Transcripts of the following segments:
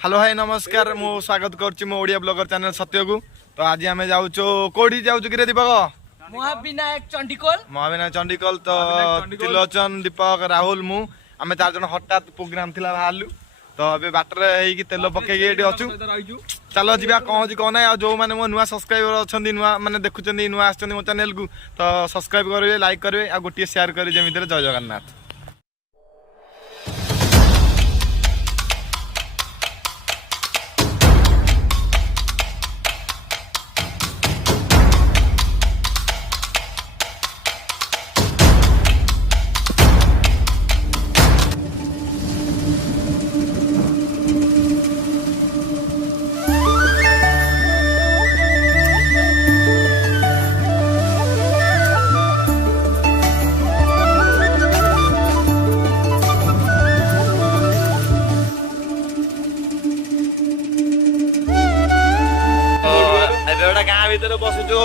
Hello hi नमस्कार मु स्वागत करछि मो ओडिया ब्लॉगर चैनल सत्य को। तो आज आमे जाउचो कोडी जाउचो कि रे दीपक महाविनायक चंडीकोल तो त्रिलोचन दीपक राहुल मु आमे चार जन हठात प्रोग्राम थिला बाहरलु तो अबे बाटर हे कि तेल पके एडी अछु चलो जिबा कहजी कोन आ जो माने मो नुवा सब्सक्राइबर अछंदी नुवा माने देखुचंदी नुवा आछंदी मो चैनल को तो सब्सक्राइब करबे लाइक करबे आ गोटिए शेयर करे जेमितरे जय जगन्नाथ। गाँ भीतर बसुचो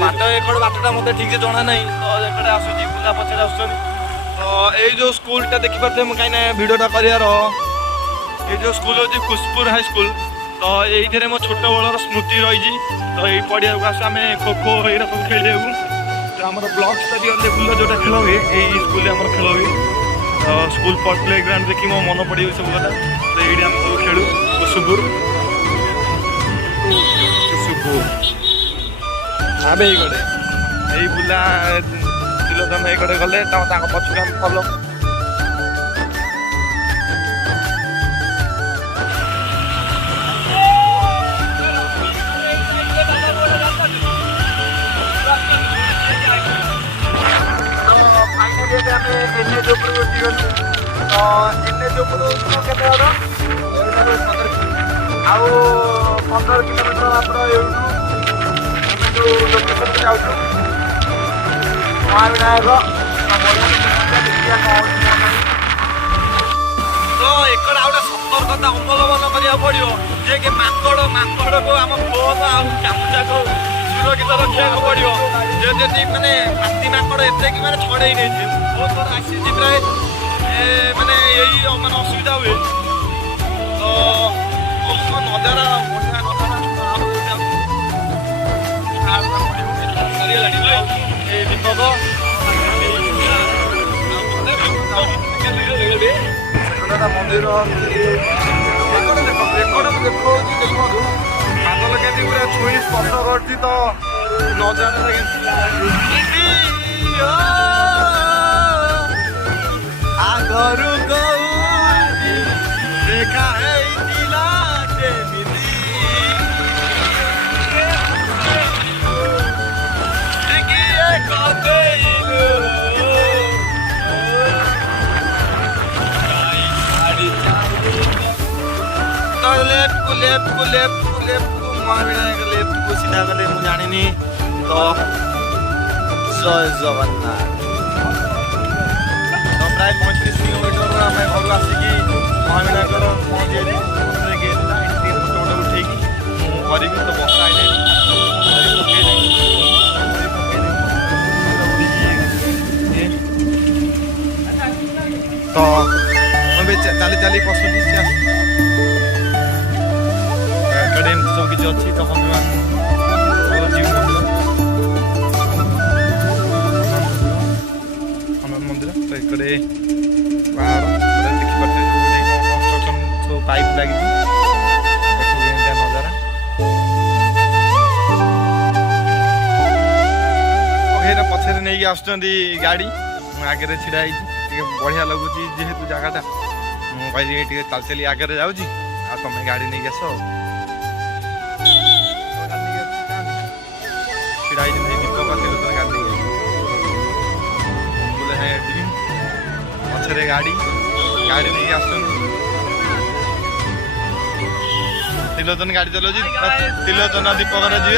बाट एकड़ बाटा मत ठीक से जना ना तो आसूची पिला पचर आस तो ये जो स्कूलटा देखिपे कहीं भिडियोटा कर जो स्कूल हूँ खुशपुर हाई स्कूल तो ये मो छोट बड़र स्मृति रही तो ये पड़िया को आस आम खो खो ये सब खेल तो आम ब्लॉक स्तरीय लेवल जो खेल हुए यही स्कूल खेल हुए तो स्कूल प्ले ग्राउंड देखिए मो मन पड़ सब कथा तो ये आम सब खेलु कुशुपुर आबे यही बुला त्रिलोचन ये गले पछुक आम फलो आउ 15 किलोमीटर जो लोकेशन जाऊँ महाविनायक तो एक सतर्कता अवलम्बन करा पड़ो जे कि माकड़ को आम फोन आमुचा को सुरक्षित रखा पड़ो जे माने हाथी माकड़ एत कि माने छड़े नहीं बहुत थोड़ा आसी प्राय माने यही माने असुविधा हुए तो नजारा मंदिर बादल के पूरा छुई स्पर्श कर तो नजारा आगर देखा है लेफ्ट महाविनायक लेफ्ट को सीधा गले मुझे जानी तो जय जगन्नाथ तो प्राय 35 किलोमीटर आम घर आसिकी महाविनायक पहुँचे फोटो उठे करी तो बसा तो चली चली पशुटी सब किसी अच्छी तो हनुमान मंदिर तो इकड़े पहाड़ देखिपे कंस्ट्रक्शन सब पाइप लगी नजारा पछे नहीं आस गाड़ी आगे छिड़ा बढ़िया लगुच जेहेतु जगह मुझे चल चली आगे जाऊँगी आ तुम गाड़ी नहीं आस पछे गाड़ी नहीं आस त्रिलोचन गाड़ी चलाऊँ त्रिलोचन दीपक जी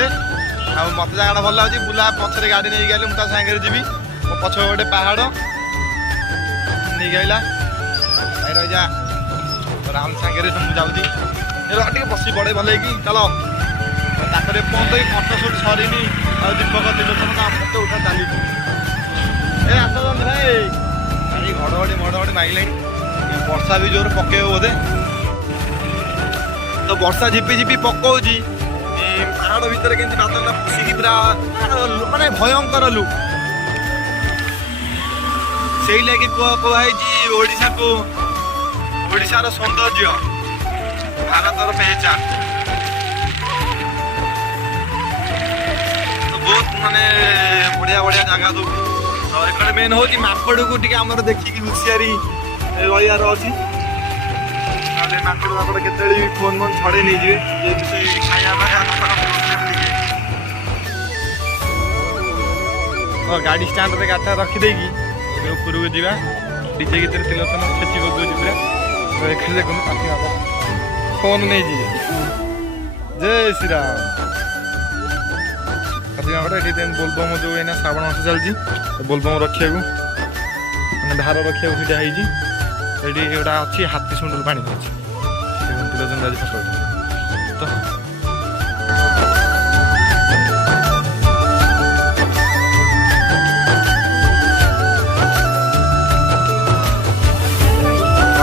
आ मत जगह भल लगे बुला पछे गाड़ी नहीं गली मुझे सागर जी मो पछ गोटे पहाड़ नहीं गला रही जा राम सागर जाऊँगी बस पड़े भले कि चल ताकरे पहुँच फटो सुट सरी दीपक त्रिलोचन फटो उठा चली ए आस भाई घड़घड़ी मड़घड़ी माइल ବର୍ଷା ବି ଜୋର ପକେଇବ ବୋଧେ। ତ ବର୍ଷା ଝିପି ଝିପି ପକଉଛି। ପାହାଡ଼ ଭିତରେ କେମିତି ବାଦଲଟା ପଶିକି ପୁରା ମାନେ ଭୟଙ୍କର ଲୁକ୍। ସେଇ ଲାଗି କୁହାଯାଇଛି ଓଡ଼ିଶାର ସୌନ୍ଦର୍ଯ୍ୟ ଭାରତର ପେହଚାନ। ବହୁତ ମାନେ ବଢିଆ ବଢିଆ ଜାଗା ସବୁ। ତ ଏକଡେ ମେନ୍ ହଉଛି ମାଙ୍କଡକୁ ଟିକେ ଆମର ଦେଖିକି ହୁସିଆରି ରହିବାର ଅଛି। ନହେଲେ ମାଙ୍କଡ କେତେବେଳେ ବି ଫୋନ୍ ଛଡେଇ ନେଇଯିବେ। ଯେହେତୁ ସେ ଖାଇବା ଗାଡି ଷ୍ଟାଣ୍ଡରେ ଗାଡ଼ିଟା ରଖିଦେଇକି ଉପରକୁ ଯିବା। ଡିଜେ ଗୀତରେ ତିଲୋଚନ ଛେଚି ପକଉଛି ପୁରା। ତ ଏখানে ଦେଖନ୍ତୁ ପାଖି ବାପ ଫୋନ୍ ନେଇଯିବେ। ଜୟ ଶ୍ରୀରାମ। ଏଠି ବୋଲବମ ଯେଉଁ ଏଇନା ଶ୍ରାବଣ ମାସ ଚାଲିଛି ବୋଲବମ ରଖିବାକୁ ମାନେ ଭାର ରଖିବାକୁ ସେଇଟା ହେଇଛି। ଏଠି ଗୋଟା ଅଛି ହାତୀ ଶୁଣ୍ଡରୁ ପାଣି ଅଛି। ତିଲୋଚନ ରାଜି ଫଟୋ ତ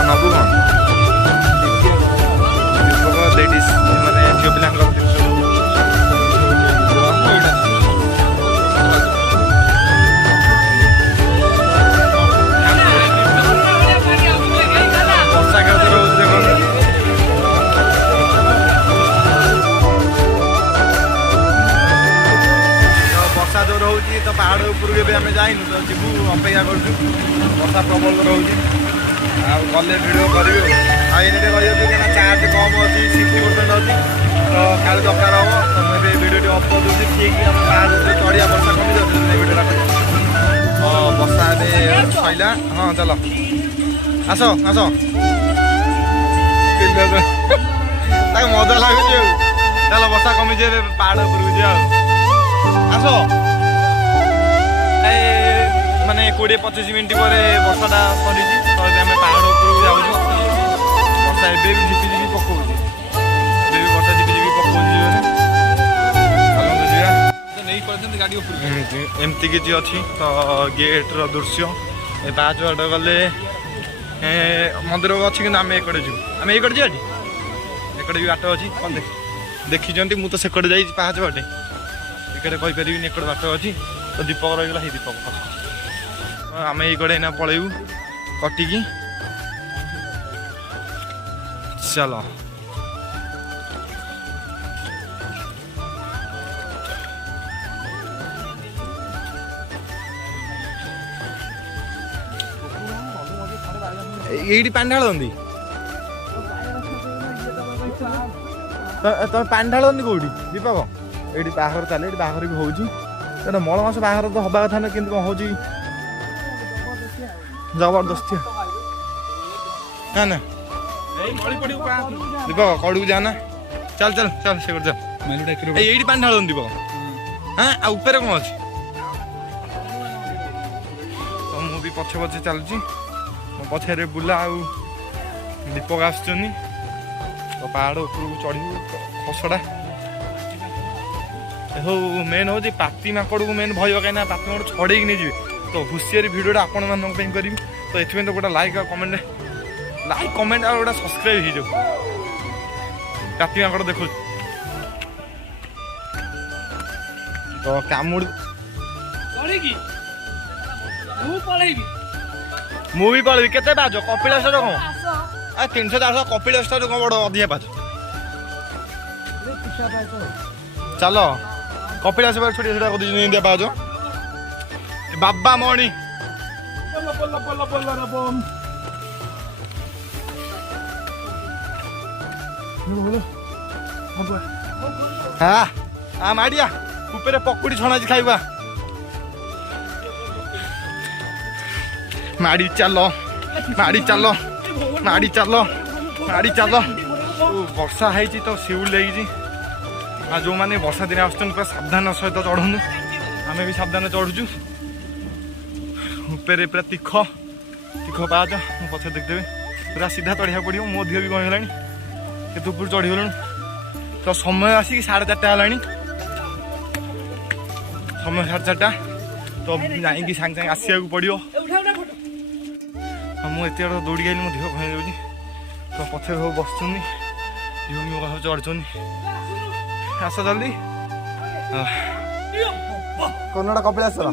ନବୁ କ'ଣ ଲେଡ଼ିଜ୍ ମାନେ ଝିଅ ପିଲାଙ୍କର ରହୁଛି। ତ ପାହାଡ଼ ଉପରକୁ ଏବେ ଆମେ ଯାଇନୁ ତ ଯିବୁ ଅପେକ୍ଷା କରୁଛୁ। ବର୍ଷା ପ୍ରବଳ ରହୁଛି ଆଉ ଗଲେ ଭିଡ଼ିଓ କରିବୁ। ଆଉ ଏଇନେ ଟିକେ ରହିଯାଉଛି କାହିଁକିନା ଚାର୍ଜ କମ୍ ଅଛି 60% ଅଛି। ତ କାଳେ ଦରକାର ହେବ। ତ ମୁଁ ଏବେ ଭିଡ଼ିଓଟି ଅଫ୍ କରିଦେଉଛି। ଠିକ୍ ଆମେ ପାହାଡ଼ ଉପରେ ଚଢ଼ିବା ବର୍ଷା କମିଯାଉଛି ଭିଡ଼ିଓଟା କରିବି। ହଁ ବର୍ଷା ଏବେ ସଇଲା। ହଁ ଚାଲ ଆସ ଆସ। ତାକୁ ମଜା ଲାଗୁଛି ଆଉ। ଚାଲ ବର୍ଷା କମିଛି ଏବେ ପାହାଡ଼ ଉପରକୁ ଯିବା ଆଉ। ଆସ ମାନେ 20-25 ମିନିଟ୍ ପରେ ବର୍ଷାଟା ସରିଛି। ତ ଏବେ ଆମେ ପାହାଡ଼ ଉପରକୁ ଯାଉଛୁ। ବର୍ଷା ଏବେ ବି ଝିପି ଝିପି ପକଉଛି। ଏବେ ବି ବର୍ଷା ଝିପି ଝିପି ପକଉଛି ଜୋରେ। ଚାଲନ୍ତୁ ଯିବା। ଗାଡ଼ି ଉପରକୁ ଏମିତି କିଛି ଅଛି। ତ ଗେଟ୍ର ଦୃଶ୍ୟ ଏ ପାହାଚ ବାଟ ଗଲେ ମନ୍ଦିର ଅଛି କିନ୍ତୁ ଆମେ ଏକଡ଼େ ଯିବୁ। ଆମେ ଏକଡ଼େ ଯିବା ଏଠି ଏକଡ଼େ ବି ବାଟ ଅଛି। କ'ଣ ଦେଖିଛନ୍ତି ମୁଁ ତ ସେକଡ଼େ ଯାଇଛି ପାହାଚ ବାଟେ। ଏକଡ଼େ କହିପାରିବିନି ଏକଡ଼େ ବାଟ ଅଛି। ତ ଦୀପକ ରହିଗଲା ହେଇ ଦୀପକ ଆମେ ଏଇକଡ଼େ ଏଇନା ପଳେଇବୁ କଟିକି। ଚାଲ ଏଇଠି ପାଣି ଢାଳନ୍ତି। ତମେ ପାଣି ଢାଳନ୍ତି କୋଉଠି ଦୀପକ? ଏଇଠି ବାହାଘର ଚାଲେ। ଏଇଠି ବାହାଘର ବି ହଉଛି। ଏଇଟା ମଳ ମାସ ବାହାଘର ତ ହବା କଥା ନା କିନ୍ତୁ କ'ଣ ହଉଛି ଜବରଦସ୍ତି ନା ନା। ଦୀପକ କଡ଼କୁ ଯା ନା। ଚାଲ ଚାଲ ଚାଲ ସେ ଚାଲ। ଏଇଠି ପାଣି ଢାଳନ୍ତି ଦୀପକ। ହଁ ଆଉ ଉପରେ କ'ଣ ଅଛି? ତ ମୁଁ ବି ପଛେ ପଛେ ଚାଲୁଛି। ମୋ ପଛରେ ବୁଲା ଆଉ ଦୀପକ ଆସୁଛନ୍ତି। ତ ପାହାଡ଼ ଉପରକୁ ଚଢ଼ିବୁ ଖସଡ଼ା। ହଉ ମେନ୍ ହେଉଛି ପାତି ମାଙ୍କଡ଼କୁ ମେନ୍ ଭୟ। କାହିଁକିନା ପାତି ମାଙ୍କଡ଼ ଛଡ଼େଇକି ନେଇଯିବେ। ତ ହୁସିଆରି ଭିଡ଼ିଓଟା ଆପଣମାନଙ୍କ ପାଇଁ କରିବି। ତ ଏଥିପାଇଁ ତ ଗୋଟେ ଲାଇକ୍ ଆଉ କମେଣ୍ଟ ଆଉ ଗୋଟେ ସବସ୍କ୍ରାଇବ୍ ହେଇଯାଉ। ପାତି ମାଙ୍କଡ଼ ଦେଖୁଛୁ ତ କାମୁଡ଼ି ମୁଁ ବି ପଳେଇବି। କେତେ ପାହାଚ କପିଳାସର କ'ଣ 300-400 କପିଳାସଠାରୁ କ'ଣ ବଡ଼ ଅଧିକା ପାହାଚ। ଚାଲ କପିଳାସ ଛୋଟିଆ ଛୋଟିଆ କରିଦେଇଛନ୍ତି ଇଣ୍ଡିଆ ପାହାଚ। ବାବା ମଣି ହଁ ମାଡ଼ିଆ ଉପରେ ପକୁଡ଼ି ଛଣାଛି ଖାଇବା। ମାଡ଼ି ଚାଲ ମାଡ଼ି ଚାଲ ମାଡ଼ି ଚାଲ ମାଡ଼ି ଚାଲ। ବର୍ଷା ହେଇଛି ତ ଶିଉଳି ଲାଗିଛି। ଆଉ ଯେଉଁମାନେ ବର୍ଷା ଦିନେ ଆସୁଛନ୍ତି ପୁରା ସାବଧାନ ସହିତ ଚଢ଼ନ୍ତୁ। ଆମେ ବି ସାବଧାନ ଚଢ଼ୁଛୁ। ଉପରେ ପୁରା ତୀଖ ପାହାଚ। ମୁଁ ପଛରେ ଦେଖିଦେବି ପୁରା ସିଧା ଚଢ଼ିବାକୁ ପଡ଼ିବ। ମୋ ଦେହ ବି କ'ଣ ହେଲାଣି କେତେ ଉପରୁ ଚଢ଼ିଗଲୁଣି। ତ ସମୟ ଆସିକି 4:30 ହେଲାଣି। ସମୟ 4:30। ତ ଯାଇକି ସାଙ୍ଗେ ସାଙ୍ଗେ ଆସିବାକୁ ପଡ଼ିବ। ମୁଁ ଏତେ ବାଟ ଦୌଡ଼ିକି ଆଇଲି ମୋ ଦେହ ଭାଙ୍ଗି ଯାଉଛି। ତ ପଛରେ ସବୁ ବସୁଛନ୍ତି ଝିଅ ମୋ କଥା ଚଢ଼ୁଛନ୍ତି। ଆସ ଜଲ୍ଦି କନ୍ନଡ଼ କପିଳାସର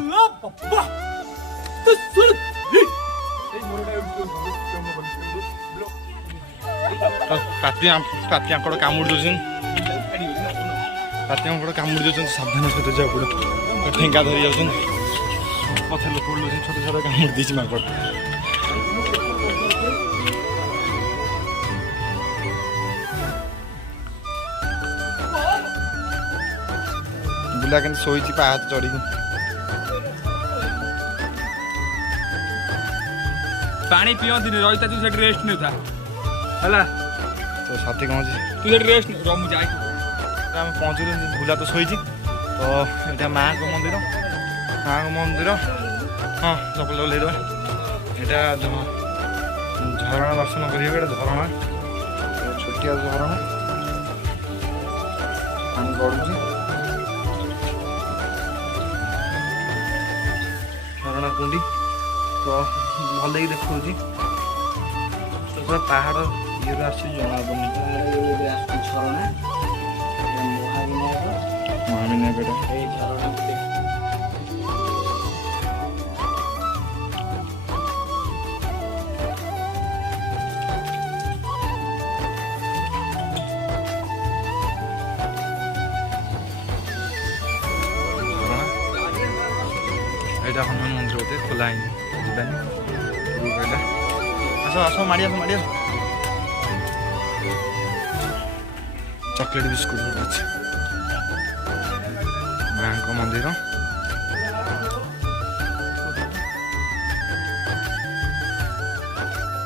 ପାତି ଆଙ୍କଡ଼ କାମୁଡ଼ି ଦେଉଛନ୍ତି। ପାତି ଆଙ୍କଡ଼ କାମୁଡ଼ି ଦେଉଛନ୍ତି। ସାବଧାନ ସହିତ ଯିବାକୁ ପଡ଼ିବ। ଠେଙ୍ଗା ଧରି ଯାଉଛନ୍ତି। ପଛରେ ଲୋକ ବୁଲୁଛନ୍ତି। ଛୋଟ ଛୋଟ କାମୁଡ଼ି ଦେଇଛି ମାଙ୍କଡ଼। ବୁଲା କେମିତି ଶୋଇଛି ପାହାଚ ଚଢ଼ିକି। ପାଣି ପିଅନ୍ତିନି ରହିଥା ତୁ ସେଠି ରେଷ୍ଟ ନେଉଥା ହେଲା। ତ ସାଥୀ କ'ଣ ଅଛି ତୁ ସେଠି ରେଷ୍ଟ ରହ ମୁଁ ଯାଇ ଆମେ ପହଞ୍ଚିଲୁ। ବୁଲା ତ ଶୋଇଛି। ତ ଏଇଟା ମାଆଙ୍କ ମନ୍ଦିର। ମାଆଙ୍କ ମନ୍ଦିର ହଁ ଚପଲ ଓହ୍ଲେଇଦେବା। ଏଇଟା ଝରଣା ଦର୍ଶନ କରିବାକୁ। ଏଇଟା ଝରଣା ଛୋଟିଆ ଝରଣା ପାଣି ଗଡ଼ୁଛି। ଝରଣା କୁଣ୍ଡି ତ ଭଲ ହେଇକି ଦେଖାଉଛି। ତ ପୁରା ପାହାଡ଼ ଇଏରୁ ଆସୁଛି ଜଣାପଡ଼ୁନି। ଝରଣା ମହାବିନାୟକ ଏଇ ଝରଣା ଏଇଟା ହନୁମାନ ମନ୍ଦିର ବୋଧେ ଖୋଲା ହେଇନି ଯିବାନି। କହିଲା ଆସ ଆସ ମାଡ଼ି ଆସ ମାଡ଼ି ଆସ। ଚକୋଲେଟ୍ ବିସ୍କୁଟ୍ ଗୋଟେ ଅଛି। ମାଆଙ୍କ ମନ୍ଦିର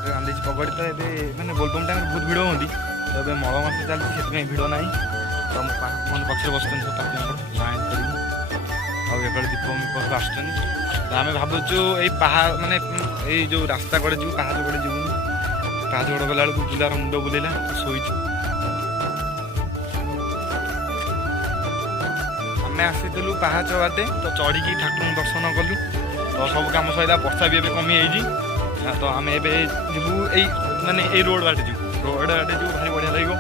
ଗାନ୍ଧିଜୀ ପଗଡ଼ି। ତ ଏବେ ମାନେ ବୋଲବମ୍ ଟାଇମ୍ରେ ବହୁତ ଭିଡ଼ ହୁଅନ୍ତି। ତ ଏବେ ମଳ ମାସ ଚାଲିଛି ସେଥିପାଇଁ ଭିଡ଼ ନାହିଁ। ତ ମୋ ମାନେ ପଛରେ ବସୁଛନ୍ତି ସବୁ ପାଖରେ ଲାଇନ୍ କରିକି। ଆଉ ଏପଟେ ଦୀପ ପାଖକୁ ଆସୁଛନ୍ତି। ତ ଆମେ ଭାବୁଛୁ ଏଇ ପାହାଡ଼ ମାନେ ଏଇ ଯେଉଁ ରାସ୍ତା କଡ଼େ ଯିବୁ ପାହାଚ କଡ଼େ ଯିବୁନି। ପାହାଚ କଡ଼େ ଗଲା ବେଳକୁ ବୁଲାର ମୁଣ୍ଡ ବୁଲେଇଲା ଶୋଇଛୁ। ଆମେ ଆସିଥିଲୁ ପାହାଚ ବାଟେ ତ ଚଢ଼ିକି ଠାକୁରଙ୍କୁ ଦର୍ଶନ କଲୁ। ତ ସବୁ କାମ ସରିଲା। ବର୍ଷା ବି ଏବେ କମିଯାଇଛି। ତ ଆମେ ଏବେ ଯିବୁ ଏଇ ମାନେ ଏଇ ରୋଡ଼ ବାଟେ ଯିବୁ। ରୋଡ଼ ବାଟେ ଯିବୁ ଭାରି ବଢ଼ିଆ ଲାଗିବ।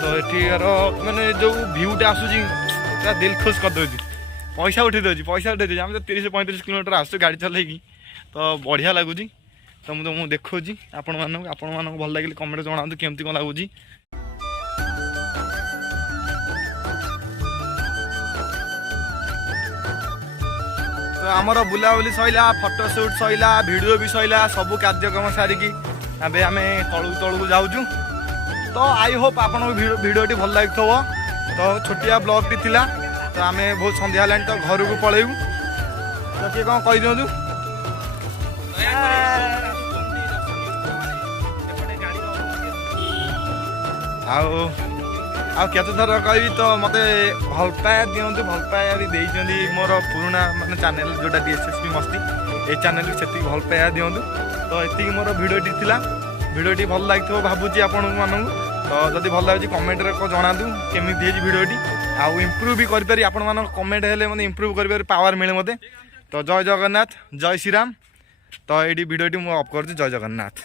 ତ ଏଠିକାର ମାନେ ଯେଉଁ ଭିୟୁଟା ଆସୁଛି ପୁରା ଦିଲ୍ ଖୁସ୍ କରିଦେଉଛି। ପଇସା ଉଠେଇ ଦେଉଛି। ଆମେ ତ 30-35 କିଲୋମିଟର ଆସୁଛୁ ଗାଡ଼ି ଚଲେଇକି। ତ ବଢ଼ିଆ ଲାଗୁଛି। ତ ମୁଁ ଦେଖାଉଛି ଆପଣମାନଙ୍କୁ ଭଲ ଲାଗିଲେ କମେଣ୍ଟ ଜଣାନ୍ତୁ କେମିତି କ'ଣ ଲାଗୁଛି। ତ ଆମର ବୁଲାବୁଲି ସରିଲା, ଫଟୋ ସୁଟ୍ ସରିଲା, ଭିଡ଼ିଓ ବି ସରିଲା। ସବୁ କାର୍ଯ୍ୟକ୍ରମ ସାରିକି ଏବେ ଆମେ ତଳକୁ ଯାଉଛୁ। ତ ଆଇ ହୋପ୍ ଆପଣଙ୍କୁ ଭିଡ଼ିଓଟି ଭଲ ଲାଗିଥିବ। ତ ଛୋଟିଆ ବ୍ଲଗ୍ଟି ଥିଲା। ତ ଆମେ ବହୁତ ସନ୍ଧ୍ୟା ହେଲାଣି ତ ଘରକୁ ପଳେଇବୁ। ତ କିଏ କ'ଣ କହିଦିଅନ୍ତୁ। ଆଉ କେତେଥର କହିବି ତ ମୋତେ ଭଲ ପାଇବା ଦିଅନ୍ତୁ। ଭଲ ପାଇବା ବି ଦେଇଛନ୍ତି ମୋର ପୁରୁଣା ମାନେ ଚ୍ୟାନେଲ୍ ଯେଉଁଟା DSSP ମସ୍ତି। ଏଇ ଚ୍ୟାନେଲ୍କୁ ସେତିକି ଭଲ ପାଇବା ଦିଅନ୍ତୁ। ତ ଏତିକି ମୋର ଭିଡ଼ିଓଟି ଥିଲା। ଭିଡ଼ିଓଟି ଭଲ ଲାଗିଥିବ ଭାବୁଛି ଆପଣମାନଙ୍କୁ। ତ ଯଦି ଭଲ ଲାଗୁଛି କମେଣ୍ଟରେ ଜଣାନ୍ତୁ କେମିତି ହେଇଛି ଭିଡ଼ିଓଟି। ଆଉ ଇମ୍ପ୍ରୁଭ୍ ବି କରିପାରି ଆପଣମାନଙ୍କ କମେଣ୍ଟ ହେଲେ ମୋତେ ଇମ୍ପ୍ରୁଭ୍ କରିପାରି ପାୱାର ମିଳେ ମୋତେ। ତ ଜୟ ଜଗନ୍ନାଥ, ଜୟ ଶ୍ରୀରାମ। ତ ଏଇଠି ଭିଡ଼ିଓଟି ମୁଁ ଅଫ୍ କରୁଛି। ଜୟ ଜଗନ୍ନାଥ।